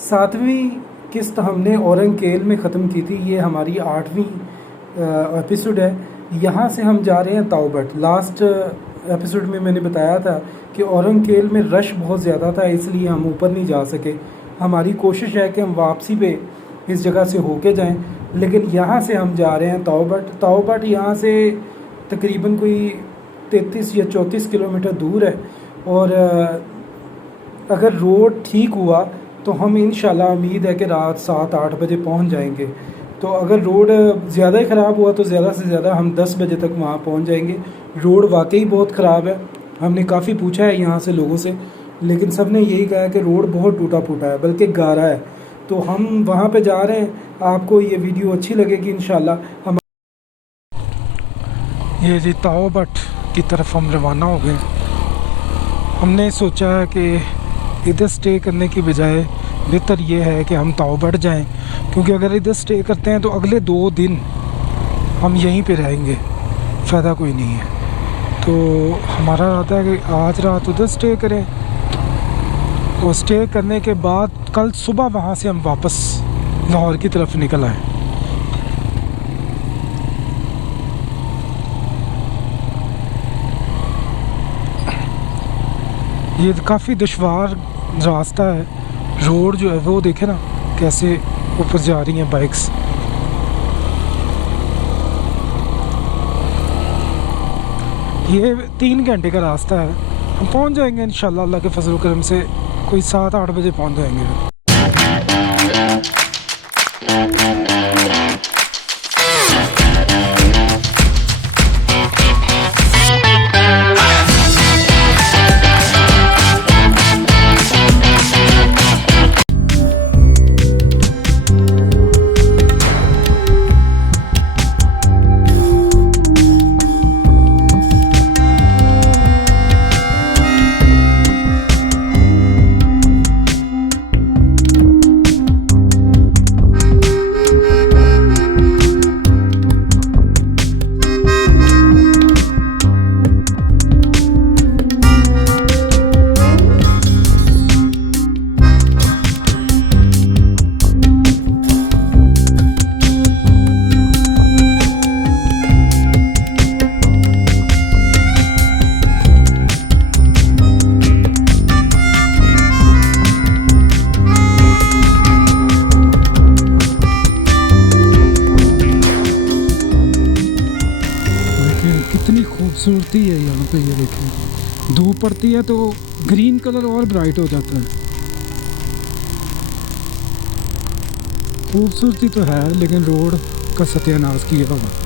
7वीं किस्त हमने औरंगकेल में ख़त्म की थी। ये हमारी 8वीं एपिसोड है। यहाँ से हम जा रहे हैं ताओबट। लास्ट एपिसोड में मैंने बताया था कि औरंगकेल में रश बहुत ज़्यादा था, इसलिए हम ऊपर नहीं जा सके। हमारी कोशिश है कि हम वापसी पे इस जगह से होके जाएं, लेकिन यहाँ से हम जा रहे हैं ताओबट यहाँ से तकरीबन कोई 33 या 34 किलोमीटर दूर है। और अगर रोड ठीक हुआ तो हम इंशाल्लाह उम्मीद है कि रात 7-8 बजे पहुंच जाएंगे। तो अगर रोड ज़्यादा ही ख़राब हुआ तो ज़्यादा से ज़्यादा हम 10 बजे तक वहाँ पहुंच जाएंगे। रोड वाकई बहुत ख़राब है। हमने काफ़ी पूछा है यहाँ से लोगों से, लेकिन सब ने यही कहा है कि रोड बहुत टूटा फूटा है, बल्कि गारा है। तो हम वहाँ पे जा रहे हैं। आपको ये वीडियो अच्छी लगेगी इंशाल्लाह। हम ये जी ताओबट की तरफ हम रवाना हो गए। हमने सोचा है कि इधर स्टे करने की बजाय बेहतर ये है कि हम ताओबट जाएं, क्योंकि अगर इधर स्टे करते हैं तो अगले 2 दिन हम यहीं पे रहेंगे, फ़ायदा कोई नहीं है। तो हमारा इरादा है कि आज रात उधर स्टे करें और स्टे करने के बाद कल सुबह वहाँ से हम वापस लाहौर की तरफ निकल आएँ। ये काफ़ी दुश्वार रास्ता है। रोड जो है वो देखे ना कैसे ऊपर जा रही हैं बाइक्स। ये 3 घंटे का रास्ता है। हम पहुंच जाएंगे इंशाल्लाह, अल्लाह के फजल करम से कोई 7-8 बजे पहुंच जाएंगे। कितनी खूबसूरती है यहाँ पे। ये देखें, धूप पड़ती है तो ग्रीन कलर और ब्राइट हो जाता है। खूबसूरती तो है, लेकिन रोड का सत्यानाश किया हुआ।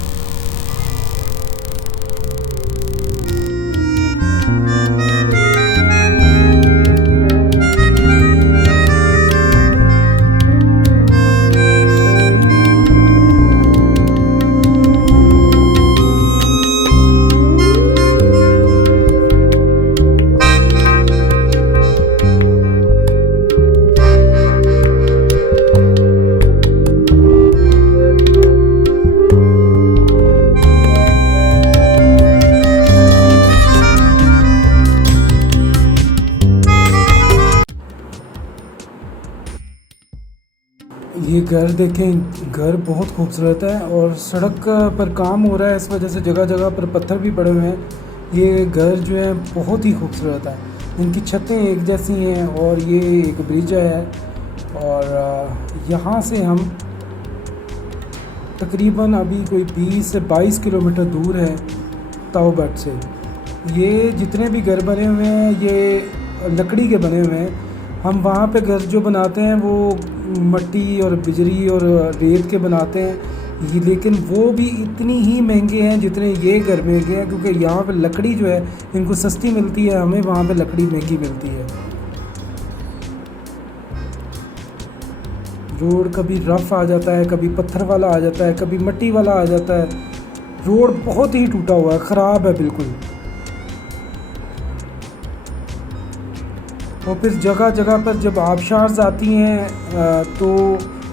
ये घर देखें, घर बहुत खूबसूरत है और सड़क पर काम हो रहा है, इस वजह से जगह जगह पर पत्थर भी पड़े हुए हैं। ये घर जो है बहुत ही खूबसूरत है। इनकी छतें एक जैसी हैं और ये एक ब्रिज है। और यहाँ से हम तकरीबन अभी कोई 20 से 22 किलोमीटर दूर है ताओबट से। ये जितने भी घर बने हुए हैं ये लकड़ी के बने हुए हैं। हम वहाँ पे घर जो बनाते हैं वो मट्टी और बिजली और रेत के बनाते हैं, ये लेकिन वो भी इतनी ही महंगे हैं जितने ये घर महंगे हैं, क्योंकि यहाँ पे लकड़ी जो है इनको सस्ती मिलती है, हमें वहाँ पे लकड़ी महंगी मिलती है। रोड कभी रफ आ जाता है, कभी पत्थर वाला आ जाता है, कभी मिट्टी वाला आ जाता है। रोड बहुत ही टूटा हुआ है, ख़राब है बिल्कुल। और फिर जगह जगह पर जब आबशार्स आती हैं तो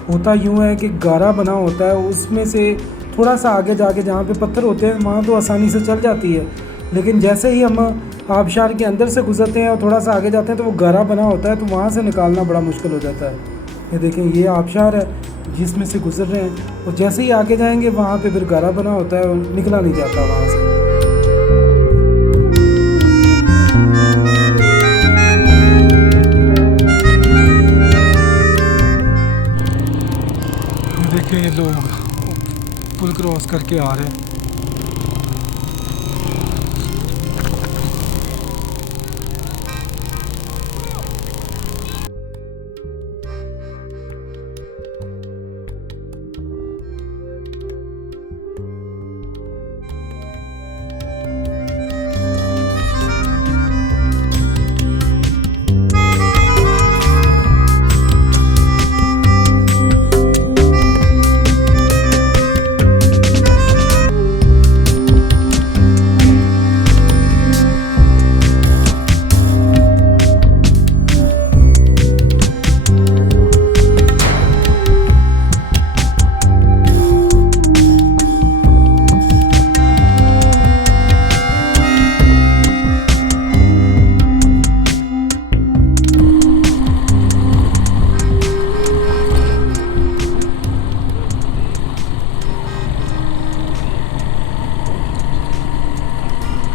होता यूँ है कि गारा बना होता है, उसमें से थोड़ा सा आगे जाके जहाँ पे पत्थर होते हैं वहाँ तो आसानी से चल जाती है, लेकिन जैसे ही हम आबशार के अंदर से गुजरते हैं और थोड़ा सा आगे जाते हैं तो वो गारा बना होता है, तो वहाँ से निकालना बड़ा मुश्किल हो जाता है। ये देखें, ये आबशार है जिसमें से गुजर रहे हैं, और जैसे ही आगे जाएंगे वहाँ पे फिर गारा बना होता है और निकला नहीं जाता वहाँ से। देखिए ये लोग पुल क्रॉस करके आ रहे हैं।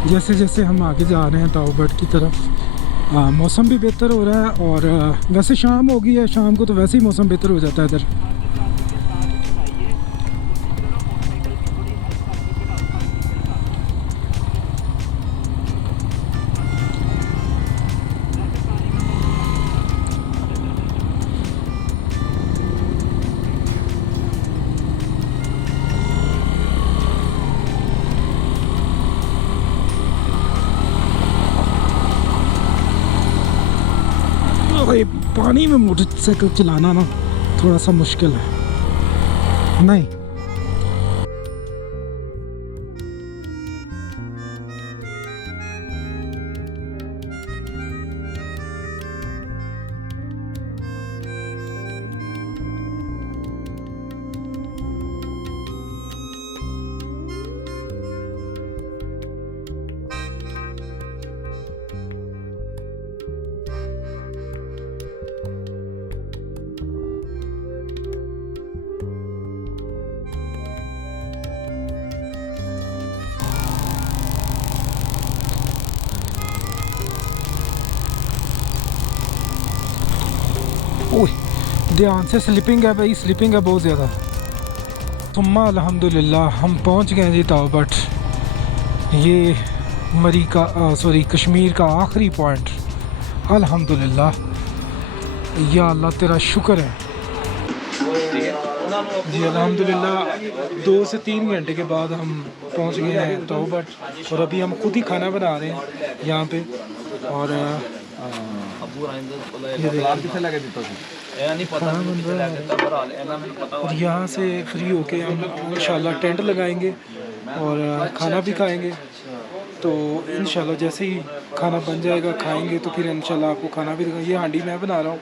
जैसे जैसे हम आगे जा रहे हैं ताओबट की तरफ, मौसम भी बेहतर हो रहा है, और वैसे शाम हो गई है, शाम को तो वैसे ही मौसम बेहतर हो जाता है इधर। भाई पानी में मोटरसाइकिल चलाना ना थोड़ा सा मुश्किल है। नहीं, ओह ध्यान से, स्लिपिंग है भाई, स्लिपिंग है बहुत ज़्यादा। सुम्मा अल्हम्दुलिल्लाह हम पहुंच गए जी ताओबट। ये मरी का कश्मीर का आखिरी पॉइंट। अल्हम्दुलिल्लाह, या अल्लाह तेरा शुक्र है जी। अल्हम्दुलिल्लाह 2 से 3 घंटे के बाद हम पहुंच गए हैं ताओबट, और अभी हम खुद ही खाना बना रहे हैं यहाँ पे। और यहाँ से फ्री होके हम इंशाल्लाह टेंट लगाएंगे और खाना भी खाएंगे। तो इंशाल्लाह जैसे ही खाना बन जाएगा खाएंगे, तो फिर इंशाल्लाह आपको खाना भी दिखाएंगे। ये हांडी मैं बना रहा हूँ,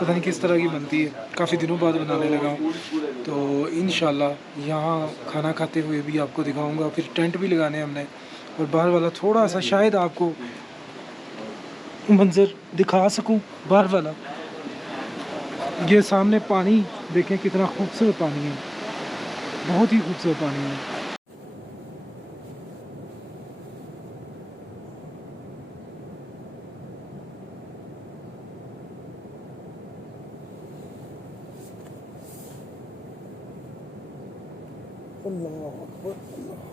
पता नहीं किस तरह की बनती है, काफ़ी दिनों बाद बनाने लगा हूँ। तो इंशाल्लाह यहाँ खाना खाते हुए भी आपको दिखाऊँगा। फिर टेंट भी लगाने हमने, और बाहर वाला थोड़ा सा शायद आपको मंजर दिखा सकूं बाहर वाला। ये सामने पानी देखें, कितना खूबसूरत पानी है, बहुत ही खूबसूरत पानी है। अल्लाह अकबर, अल्लाह।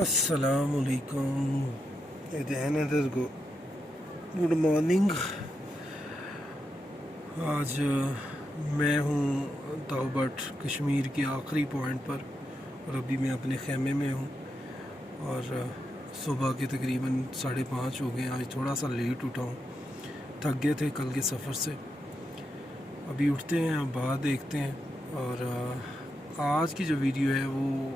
अस्सलामुअलैकुम, इधर को गुड मॉर्निंग। आज मैं हूँ ताओबट कश्मीर के आखिरी पॉइंट पर, और अभी मैं अपने खेमे में हूँ। और सुबह के तकरीबन 5:30 हो गए। आज थोड़ा सा लेट उठा हूँ, थक गए थे कल के सफ़र से। अभी उठते हैं, अब बाहर देखते हैं। और आज की जो वीडियो है वो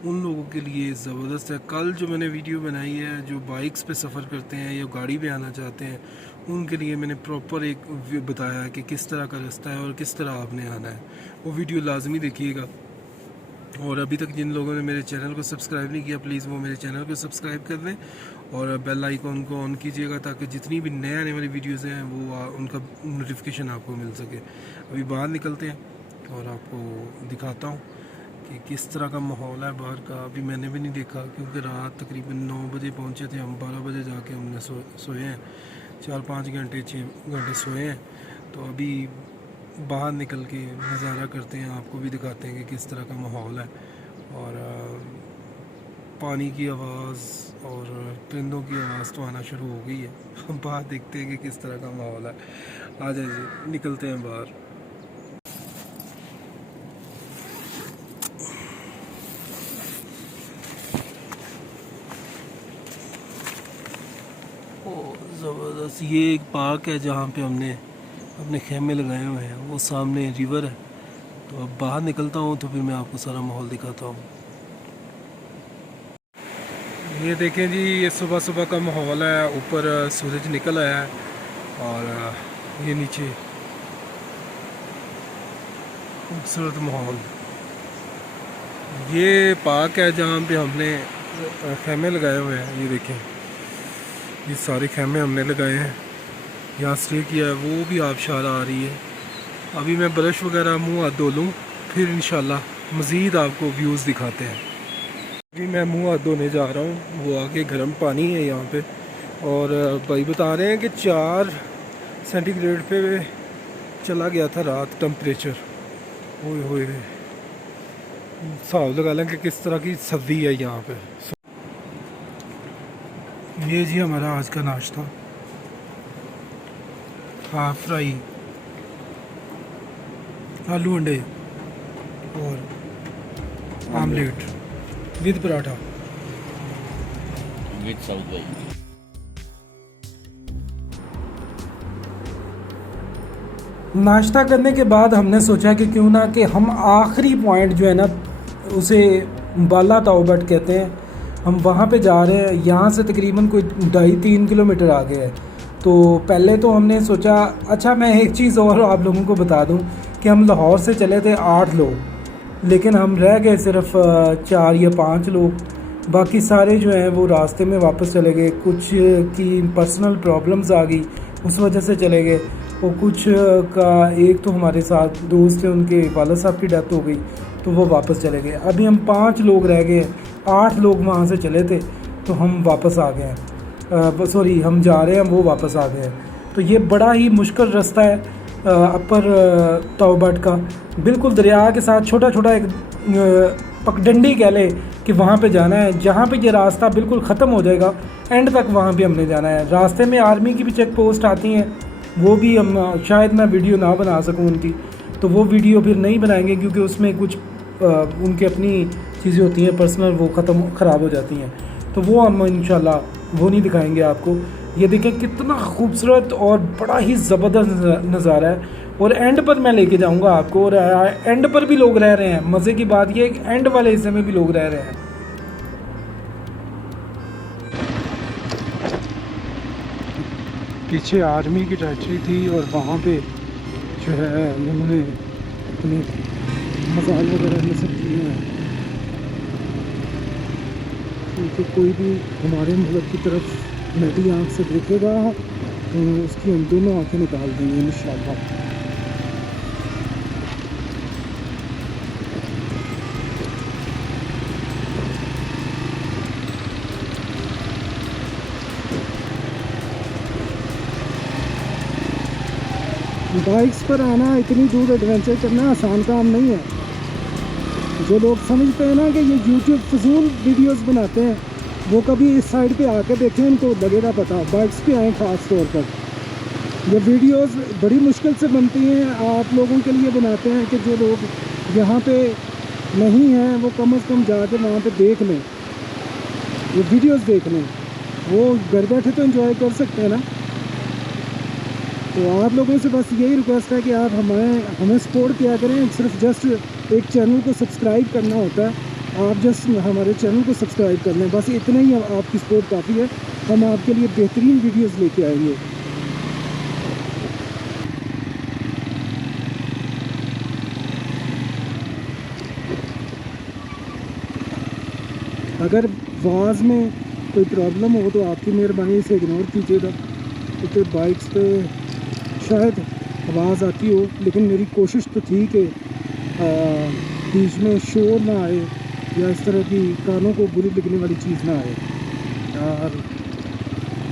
उन लोगों के लिए ज़बरदस्त है। कल जो मैंने वीडियो बनाई है, जो बाइक्स पे सफ़र करते हैं या गाड़ी पे आना चाहते हैं, उनके लिए मैंने प्रॉपर एक बताया है कि किस तरह का रास्ता है और किस तरह आपने आना है। वो वीडियो लाजमी देखिएगा। और अभी तक जिन लोगों ने मेरे चैनल को सब्सक्राइब नहीं किया, प्लीज़ वो मेरे चैनल को सब्सक्राइब कर दें और बेल आइकॉन को ऑन कीजिएगा ताकि जितनी भी नए आने वाली वीडियोज़ हैं वो उनका नोटिफिकेशन आपको मिल सके। अभी बाहर निकलते हैं और आपको दिखाता हूँ कि किस तरह का माहौल है बाहर का। अभी मैंने भी नहीं देखा क्योंकि रात तकरीबन 9 बजे पहुँचे थे हम, 12 बजे जाके हमने सोए हैं, 4-5 घंटे 6 घंटे सोए हैं। तो अभी बाहर निकल के नज़ारा करते हैं, आपको भी दिखाते हैं कि किस तरह का माहौल है। और पानी की आवाज़ और परिंदों की आवाज़ तो आना शुरू हो गई है। हम बाहर देखते हैं कि किस तरह का माहौल है। आ जाए जी, निकलते हैं बाहर। ज़बरदस्त, ये एक पार्क है जहाँ पे हमने अपने खेमे लगाए हुए हैं, वो सामने रिवर है। तो अब बाहर निकलता हूँ तो फिर मैं आपको सारा माहौल दिखाता हूँ। ये देखें जी, ये सुबह सुबह का माहौल है, ऊपर सूरज निकल आया है और ये नीचे खूबसूरत माहौल। ये पार्क है जहाँ पे हमने खेमे लगाए हुए हैं। ये देखें, ये सारे खेमे हमने लगाए हैं, यहाँ स्टे किया है। वो भी आबशार आ रही है। अभी मैं ब्रश वगैरह मुंह हाथ धो लूँ, फिर इंशाल्लाह मज़ीद आपको व्यूज़ दिखाते हैं। अभी मैं मुंह हाथ धोने जा रहा हूँ, वो आगे गर्म पानी है यहाँ पे। और भाई बता रहे हैं कि 4 सेंटीग्रेड पे चला गया था रात टेम्परेचर। ओए होए, हिसाब लगा लें कि किस तरह की सर्दी है यहाँ पे। ये जी हमारा आज का नाश्ता, हाफ फ्राई, आलू अंडे और omelette with paratha with south भाई। नाश्ता करने के बाद हमने सोचा कि क्यों ना कि हम आखिरी पॉइंट जो है ना, उसे बाला ताओबट कहते हैं, हम वहाँ पे जा रहे हैं। यहाँ से तकरीबन कोई 2.5-3 किलोमीटर आगे है। तो पहले तो हमने सोचा, अच्छा मैं एक चीज़ और आप लोगों को बता दूं कि हम लाहौर से चले थे 8 लोग, लेकिन हम रह गए सिर्फ 4 या 5 लोग। बाकी सारे जो हैं वो रास्ते में वापस चले गए। कुछ की पर्सनल प्रॉब्लम्स आ गई, उस वजह से चले गए। और कुछ का, एक तो हमारे साथ दोस्त थे, उनके वालिद साहब की डेथ हो गई तो वो वापस चले गए। अभी हम 5 लोग रह गए, 8 लोग वहाँ से चले थे तो हम वापस आ गए हैं। सॉरी, हम जा रहे हैं, वो वापस आ गए हैं। तो ये बड़ा ही मुश्किल रास्ता है अपर ताओबट का, बिल्कुल दरिया के साथ छोटा छोटा एक पगडंडी कह ले कि वहाँ पे जाना है। जहाँ पे ये रास्ता बिल्कुल ख़त्म हो जाएगा, एंड तक वहाँ पे हमने जाना है। रास्ते में आर्मी की भी चेक पोस्ट आती हैं, वो भी हम शायद मैं वीडियो ना बना सकूँ उनकी, तो वो वीडियो फिर नहीं बनाएंगे क्योंकि उसमें कुछ उनकी अपनी चीज़ें होती हैं पर्सनल, वो ख़राब हो जाती हैं। तो वो हम इंशाल्लाह वो नहीं दिखाएंगे आपको। ये देखें कितना खूबसूरत और बड़ा ही ज़बरदस्त नज़ारा है। और एंड पर मैं लेके जाऊंगा आपको, और एंड पर भी लोग रह रहे हैं। मज़े की बात ये है कि एंड वाले हिस्से में भी लोग रह रहे हैं। पीछे आर्मी की टेरिटरी थी और वहाँ पे जो है उन्होंने अपने मसाल वगैरह ये सब किए हैं। क्योंकि कोई भी हमारे मुल्क की तरफ मेरी आँख से देखेगा तो उसकी हम दोनों आँखें निकाल देंगे इंशाल्लाह। बाइक्स पर आना, इतनी दूर एडवेंचर करना आसान काम नहीं है। जो लोग समझते हैं ना कि ये यूट्यूब फजूल वीडियोस बनाते हैं, वो कभी इस साइड पे आके देखें, उनको लगेगा पता। बाइक्स पे आएँ ख़ास तौर पर। ये वीडियोस बड़ी मुश्किल से बनती हैं, आप लोगों के लिए बनाते हैं कि जो लोग यहाँ पे नहीं हैं वो कम से कम जाके वहाँ पे देख लें, ये वीडियोस देख लें। वो घर बैठे तो एंजॉय कर सकते हैं ना। तो आप लोगों से बस यही रिक्वेस्ट है कि आप हमें सपोर्ट किया करें। सिर्फ जस्ट एक चैनल को सब्सक्राइब करना होता है। आप जस्ट हमारे चैनल को सब्सक्राइब कर लें, बस इतना ही आपकी सपोर्ट काफ़ी है। हम आपके लिए बेहतरीन वीडियोस लेके आएंगे। अगर वाज में कोई प्रॉब्लम हो तो आपकी मेहरबानी इसे इग्नोर कीजिएगा, क्योंकि बाइक्स पे शायद आवाज़ आती हो, लेकिन मेरी कोशिश तो थी कि बीच में शोर ना आए या इस तरह की कानों को बुरी लगने वाली चीज़ ना आए। यार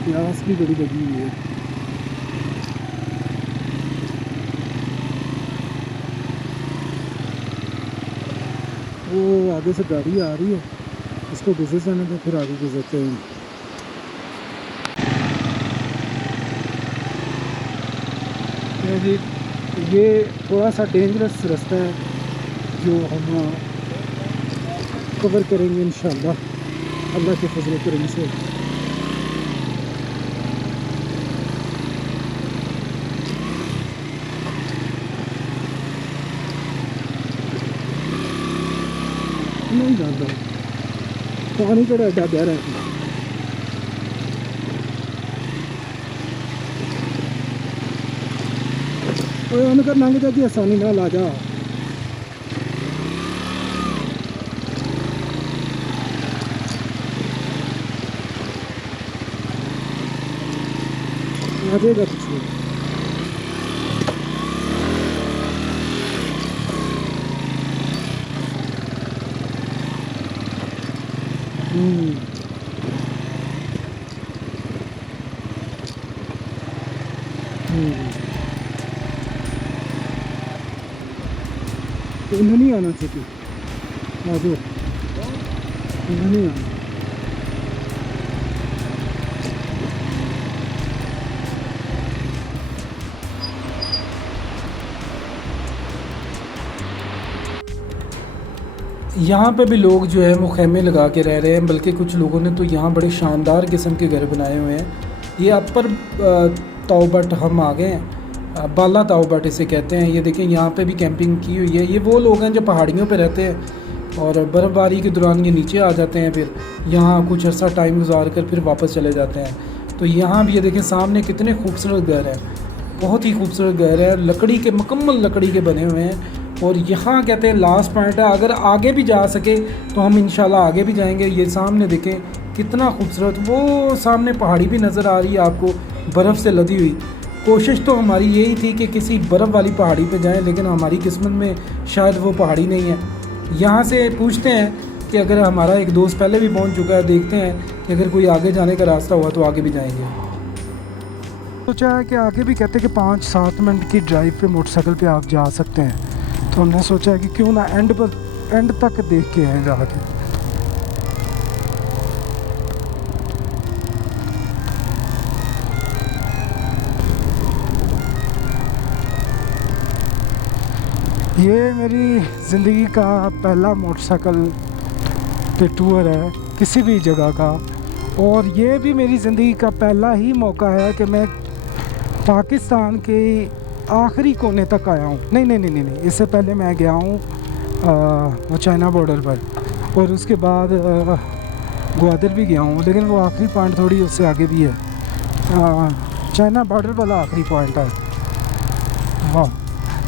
प्यास भी बड़ी लगी हुई है। वो आगे से गाड़ी आ रही है, इसको गुजर जाने तो फिर आगे गुजरते हैं। जी ये थोड़ा सा डेंजरस रास्ता है जो हम कवर करेंगे इंशाल्लाह अल्लाह के फजल करम से। नहीं जानता पानी कड़ा एडा गहरा है। उनकर लंघ जाती आसानी ना ला जा। आ जाएगा पीछे। तो इन्हें नहीं आना चाहिए, आ जाओ, इन्हें नहीं आना। यहाँ पे भी लोग जो है वो खेमे लगा के रह रहे हैं, बल्कि कुछ लोगों ने तो यहाँ बड़े शानदार किस्म के घर बनाए हुए हैं। ये अपर ताओबट हम आ गए हैं, बाला ताओबट इसे कहते हैं। ये देखें यहाँ पे भी कैंपिंग की हुई है। ये वो लोग हैं जो पहाड़ियों पे रहते हैं और बर्फ़बारी के दौरान ये नीचे आ जाते हैं, फिर यहाँ कुछ अर्सा टाइम गुजार कर फिर वापस चले जाते हैं। तो यहाँ भी ये देखें सामने कितने खूबसूरत घर हैं, बहुत ही खूबसूरत घर है, लकड़ी के, मुकम्मल लकड़ी के बने हुए हैं। और यहाँ कहते हैं लास्ट पॉइंट है, अगर आगे भी जा सके तो हम इंशाल्लाह आगे भी जाएंगे। ये सामने देखें कितना खूबसूरत, वो सामने पहाड़ी भी नज़र आ रही है आपको, बर्फ़ से लदी हुई। कोशिश तो हमारी यही थी कि किसी बर्फ़ वाली पहाड़ी पे जाएं, लेकिन हमारी किस्मत में शायद वो पहाड़ी नहीं है। यहाँ से पूछते हैं कि अगर हमारा एक दोस्त पहले भी पहुँच चुका है, देखते हैं कि अगर कोई आगे जाने का रास्ता हुआ तो आगे भी जाएंगे। सोचा है कि आगे भी कहते हैं कि 5-7 मिनट की ड्राइव पे मोटरसाइकिल पे आप जा सकते हैं, तो हमने सोचा है कि क्यों ना एंड तक देख के आए जाके। ये मेरी ज़िंदगी का पहला मोटरसाइकिल पे टूर है किसी भी जगह का, और ये भी मेरी ज़िंदगी का पहला ही मौका है कि मैं पाकिस्तान के आखिरी कोने तक आया हूँ। नहीं, इससे पहले मैं गया हूँ वो चाइना बॉर्डर पर, और उसके बाद ग्वादर भी गया हूँ, लेकिन वो आखिरी पॉइंट थोड़ी उससे आगे भी है। चाइना बॉर्डर वाला आखिरी पॉइंट है। वाह,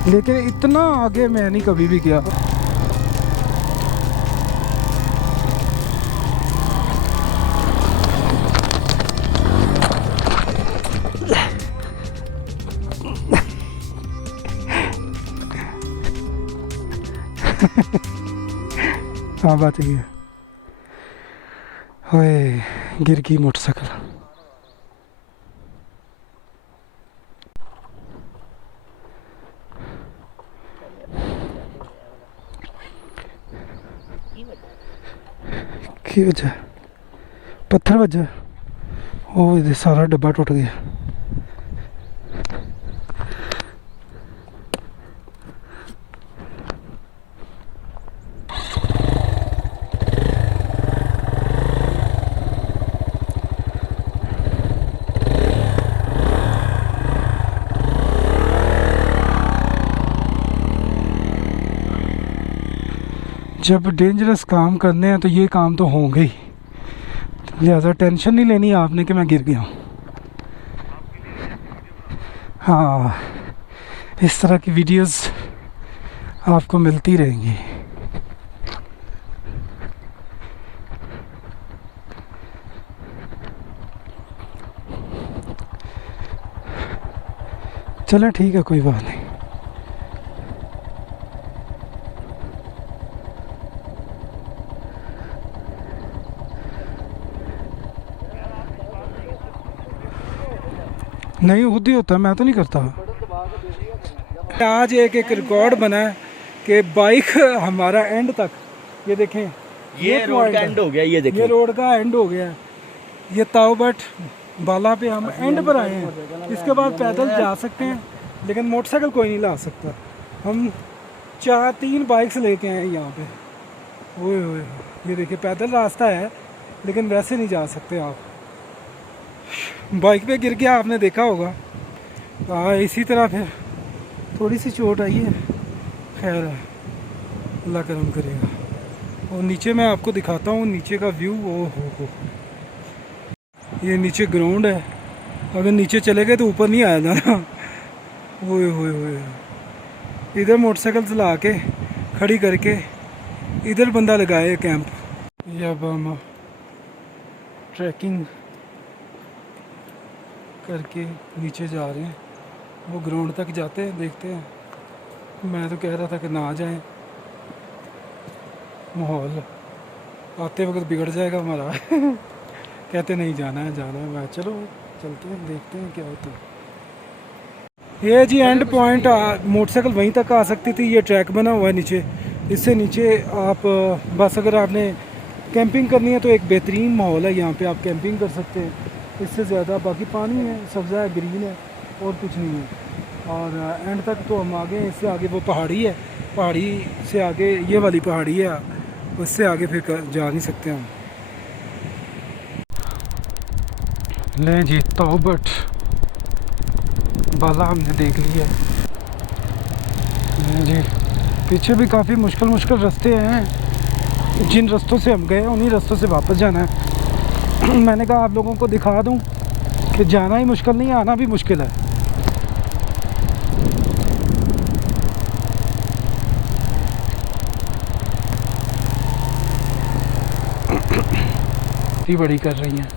लेकिन इतना आगे मैं नहीं कभी भी गया। हाँ बात ये है। ओए गिर गई मोटरसाइकिल। की वजह पत्थर वजह, ओ सारा डब्बा टूट गया। जब डेंजरस काम करने हैं तो ये काम तो होंगे ही, लिहाजा टेंशन नहीं लेनी आपने कि मैं गिर गया हूँ। हाँ, इस तरह की वीडियोस आपको मिलती रहेंगी। चलें ठीक है, कोई बात नहीं। नहीं खुद ही होता है, मैं तो नहीं करता। आज एक रिकॉर्ड बना है कि बाइक हमारा एंड तक, ये देखें, ये रोड का एंड हो गया, ये देखिए ये रोड का एंड हो गया। ये ताओबट बाला पे हम एंड पर आए हैं। इसके बाद पैदल जा सकते हैं, लेकिन मोटरसाइकिल कोई नहीं ला सकता। हम 3 बाइक्स लेके आए हैं यहाँ पे। ओए ओए, ये देखिए पैदल रास्ता है, लेकिन वैसे नहीं जा सकते आप। बाइक पे गिर गया, आपने देखा होगा। इसी तरह फिर थोड़ी सी चोट आई है, खैर है, अल्लाह करम करेगा। और नीचे मैं आपको दिखाता हूँ नीचे का व्यू। ओ हो, ये नीचे ग्राउंड है। अगर नीचे चले गए तो ऊपर नहीं आया जाना। ओए होए होए, इधर मोटरसाइकिल चला के खड़ी करके इधर बंदा लगाए कैंप। ये अब हम ट्रैकिंग करके नीचे जा रहे हैं। वो ग्राउंड तक जाते हैं, देखते हैं। मैं तो कह रहा था कि ना जाएं, माहौल आते वक्त बिगड़ जाएगा हमारा। कहते नहीं जाना है, जाना है। मैं चलो चलते हैं, देखते हैं क्या होता है। ये जी एंड पॉइंट, मोटरसाइकिल वहीं तक आ सकती थी। ये ट्रैक बना हुआ है नीचे, इससे नीचे आप बस अगर आपने कैंपिंग करनी है तो एक बेहतरीन माहौल है यहाँ पे, आप कैंपिंग कर सकते हैं। इससे ज़्यादा बाकी पानी है, सब्ज़ा है, ग्रीन है, और कुछ नहीं है। और एंड तक तो हम आगे, इससे आगे वो पहाड़ी है, पहाड़ी से आगे ये वाली पहाड़ी है, उससे आगे फिर जा नहीं सकते हम। लें जी, ताओबट बाला हमने देख लिया है जी। पीछे भी काफ़ी मुश्किल रास्ते हैं। जिन रास्तों से हम गए उन्हीं रास्तों से वापस जाना है। मैंने कहा आप लोगों को दिखा दूं कि जाना ही मुश्किल नहीं, आना भी मुश्किल है। इतनी बड़ी कर रही हैं।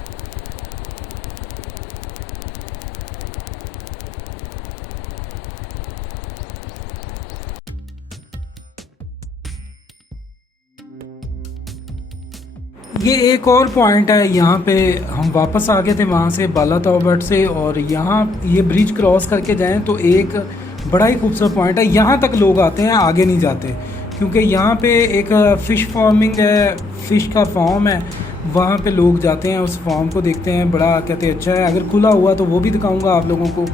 ये एक और पॉइंट है, यहाँ पे हम वापस आ गए थे वहाँ से, बाला ताओबट से। और यहाँ ये ब्रिज क्रॉस करके जाएं तो एक बड़ा ही खूबसूरत पॉइंट है। यहाँ तक लोग आते हैं, आगे नहीं जाते, क्योंकि यहाँ पे एक फ़िश फार्मिंग है, फ़िश का फार्म है। वहाँ पे लोग जाते हैं, उस फार्म को देखते हैं, बड़ा कहते हैं अच्छा है। अगर खुला हुआ तो वो भी दिखाऊँगा आप लोगों को।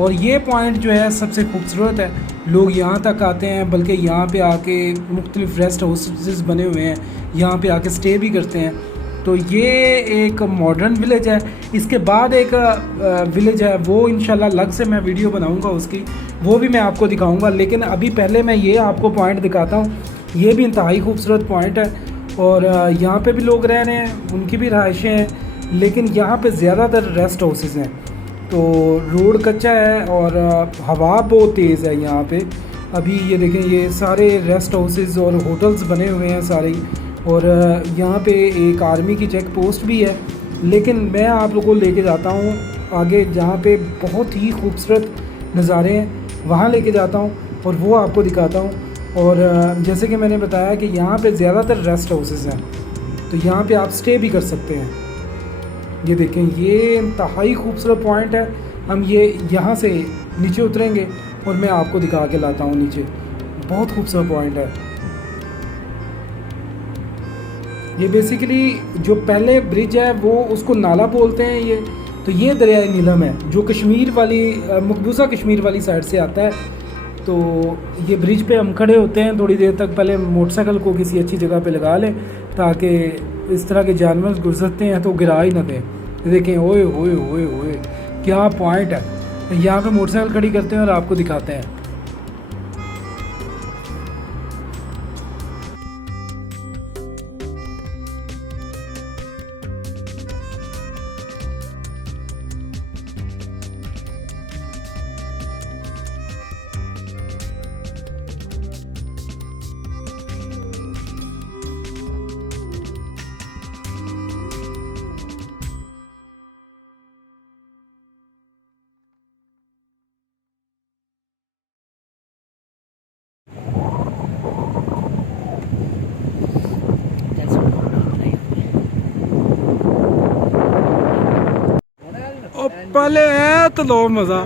और ये पॉइंट जो है सबसे खूबसूरत है, लोग यहाँ तक आते हैं। बल्कि यहाँ पे आके मुख्तलिफ रेस्ट हाउसेस बने हुए हैं, यहाँ पे आके स्टे भी करते हैं। तो ये एक मॉडर्न विलेज है। इसके बाद एक विलेज है, वो इंशाल्लाह अलग से मैं वीडियो बनाऊंगा उसकी, वो भी मैं आपको दिखाऊंगा। लेकिन अभी पहले मैं ये आपको पॉइंट दिखाता हूँ। ये भी इंतहाई खूबसूरत पॉइंट है, और यहाँ पे भी लोग रह रहे हैं, उनकी भी रहायशें हैं, लेकिन यहाँ पे ज़्यादातर रेस्ट हाउसेस हैं। तो रोड कच्चा है और हवा बहुत तेज़ है यहाँ पे। अभी ये देखें, ये सारे रेस्ट हाउसेस और होटल्स बने हुए हैं सारे। और यहाँ पे एक आर्मी की चेक पोस्ट भी है। लेकिन मैं आप लोगों को लेके जाता हूँ आगे, जहाँ पे बहुत ही खूबसूरत नज़ारे हैं, वहाँ लेके जाता हूँ और वो आपको दिखाता हूँ। और जैसे कि मैंने बताया कि यहाँ पे ज़्यादातर रेस्ट हाउसेस हैं, तो यहाँ पे आप स्टे भी कर सकते हैं। ये देखें, ये इंतहाई खूबसूरत पॉइंट है। हम ये यहाँ से नीचे उतरेंगे और मैं आपको दिखा के लाता हूँ नीचे। बहुत खूबसूरत पॉइंट है ये। बेसिकली जो पहले ब्रिज है वो उसको नाला बोलते हैं ये। तो ये दरियाए नीलम है जो कश्मीर वाली, मकबूजा कश्मीर वाली साइड से आता है। तो ये ब्रिज पे हम खड़े होते हैं थोड़ी देर तक, पहले मोटरसाइकिल को किसी अच्छी जगह पे लगा लें, ताकि इस तरह के जानवर गुजरते हैं तो गिरा ही ना दें। देखें, ओए ओए ओए ओए, क्या पॉइंट है। यहाँ पे मोटरसाइकिल खड़ी करते हैं और आपको दिखाते हैं। पाले हैं तो लो मजा।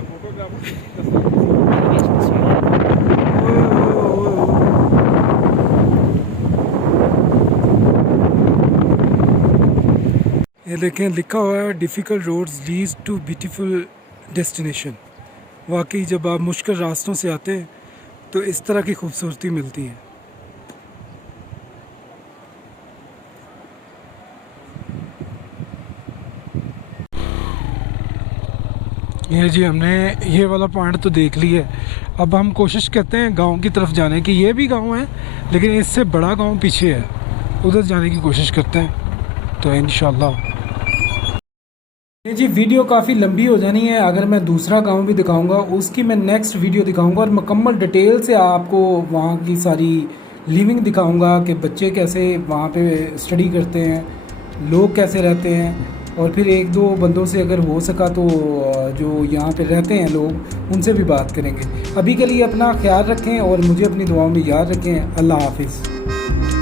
ये देखें लिखा हुआ है difficult roads leads to beautiful destination. वाकई जब आप मुश्किल रास्तों से आते हैं तो इस तरह की खूबसूरती मिलती है। ये जी हमने ये वाला पॉइंट तो देख लिया है। अब हम कोशिश करते हैं गांव की तरफ जाने की। ये भी गांव है लेकिन इससे बड़ा गांव पीछे है, उधर जाने की कोशिश करते हैं तो इंशाल्लाह। ये जी वीडियो काफ़ी लंबी हो जानी है। अगर मैं दूसरा गांव भी दिखाऊंगा उसकी मैं नेक्स्ट वीडियो दिखाऊंगा और मुकम्मल डिटेल से आपको वहाँ की सारी लिविंग दिखाऊंगा कि बच्चे कैसे वहाँ पे स्टडी करते हैं, लोग कैसे रहते हैं, और फिर एक दो बंदों से अगर हो सका तो जो यहाँ पे रहते हैं लोग उनसे भी बात करेंगे। अभी के लिए अपना ख्याल रखें और मुझे अपनी दुआओं में याद रखें। अल्लाह हाफिज़।